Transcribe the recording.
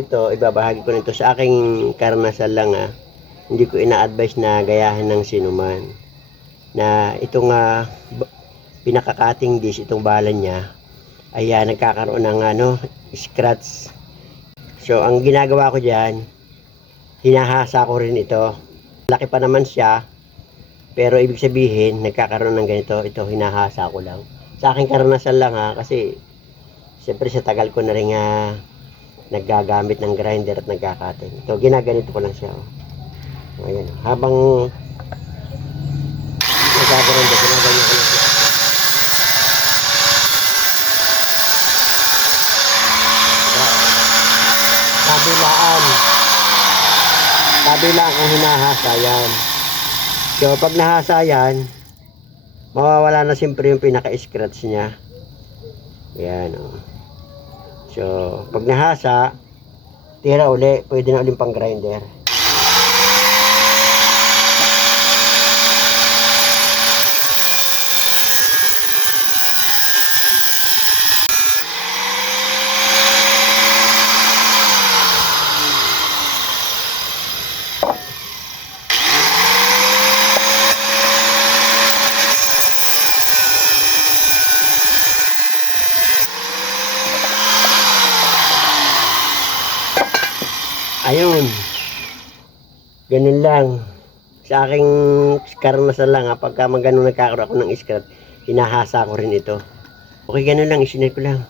ito, ibabahagi ko nito sa aking karanasan lang ah. Hindi ko ina-advise na gayahin ng sinuman. Na itong ah, pinakakating dish, itong balan niya, ay ah, nagkakaroon ng ano, scratch. So, ang ginagawa ko dyan, hinahasa ko rin ito. Laki pa naman siya, pero ibig sabihin, nagkakaroon ng ganito, ito hinahasa ko lang. Sa aking karanasan lang ha, kasi siyempre sa tagal ko na rin nga naggagamit ng grinder at nagkakating. Ito, ginaganito ko lang siya. Oh. Ayan. Habang nagkagarinder, ginaganyan ko lang siya. Kabilaan. Kabilaan kung hinahasa yan. So, pag nahasa yan, mawawala na siyempre yung pinaka-scratch niya. Yan, oh. So, pag nahasa, tira uli, pwede na uling pang grinder. Ayun. Ganun lang. Sa aking karanasan lang, ha, pagka mag ganun nagkakaroon ako ng scratch, hinahasa ko rin ito. Okay, ganun lang, isinay ko lang.